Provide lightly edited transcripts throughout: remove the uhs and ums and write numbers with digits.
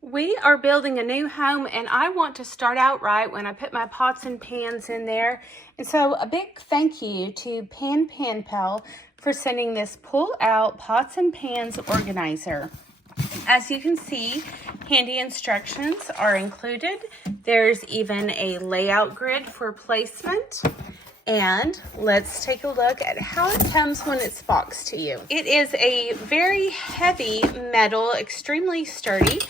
We are building a new home and I want to start out right when I put my pots and pans in there. And so a big thank you to Pan Pal for sending this pull out pots and pans organizer. As you can see, handy instructions are included. There's even a layout grid for placement. And let's take a look at how it comes when it's boxed to you. It is a very heavy metal, extremely sturdy,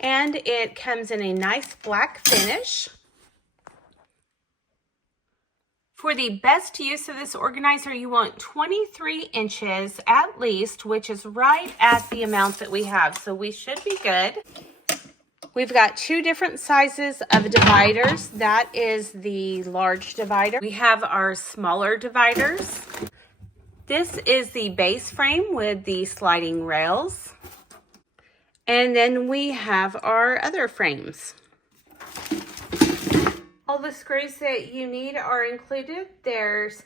and it comes in a nice black finish. For the best use of this organizer, you want 23 inches at least, which is right at the amount that we have, so we should be good. We've got two different sizes of dividers. That is the large divider. We have our smaller dividers. This is the base frame with the sliding rails. And then we have our other frames. All the screws that you need are included. There's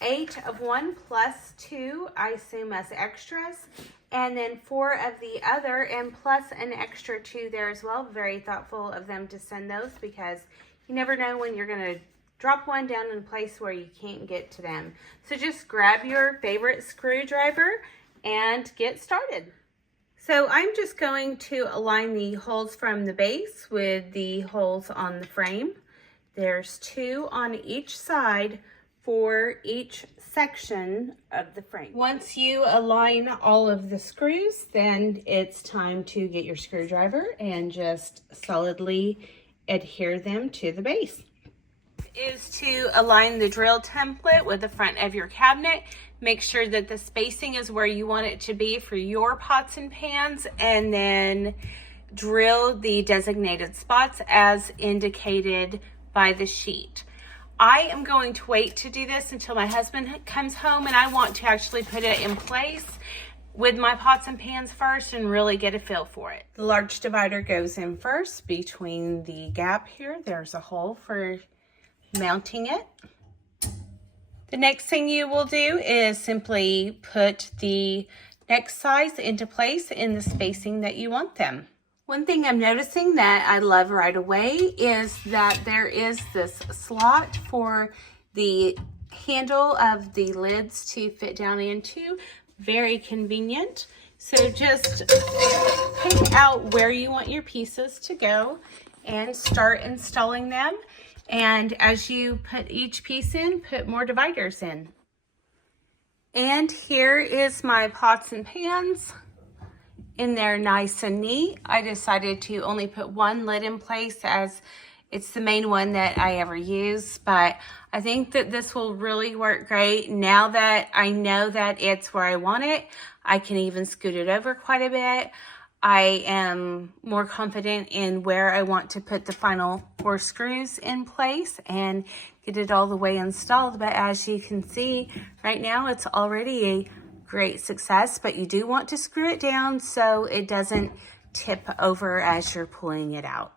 8 of one plus 2, I assume as extras, and then 4 of the other and plus an extra 2 there as well. Very thoughtful of them to send those because you never know when you're going to drop one down in a place where you can't get to them. So just grab your favorite screwdriver and get started. So I'm just going to align the holes from the base with the holes on the frame. There's 2 on each side for each section of the frame. Once you align all of the screws, then it's time to get your screwdriver and just solidly adhere them to the base. Is to align the drill template with the front of your cabinet. Make sure that the spacing is where you want it to be for your pots and pans, and then drill the designated spots as indicated by the sheet. I am going to wait to do this until my husband comes home, and I want to actually put it in place with my pots and pans first and really get a feel for it. The large divider goes in first. Between the gap here, there's a hole for mounting it. The next thing you will do is simply put the next size into place in the spacing that you want them. One thing I'm noticing that I love right away is that there is this slot for the handle of the lids to fit down into. Very convenient. So just pick out where you want your pieces to go and start installing them. And as you put each piece in, put more dividers in. And here is my pots and pans in there nice and neat. I decided to only put one lid in place as it's the main one that I ever use, but I think that this will really work great. Now that I know that it's where I want it, I can even scoot it over quite a bit. I am more confident in where I want to put the final 4 screws in place and get it all the way installed. But as you can see, right now it's already a great success, but you do want to screw it down so it doesn't tip over as you're pulling it out.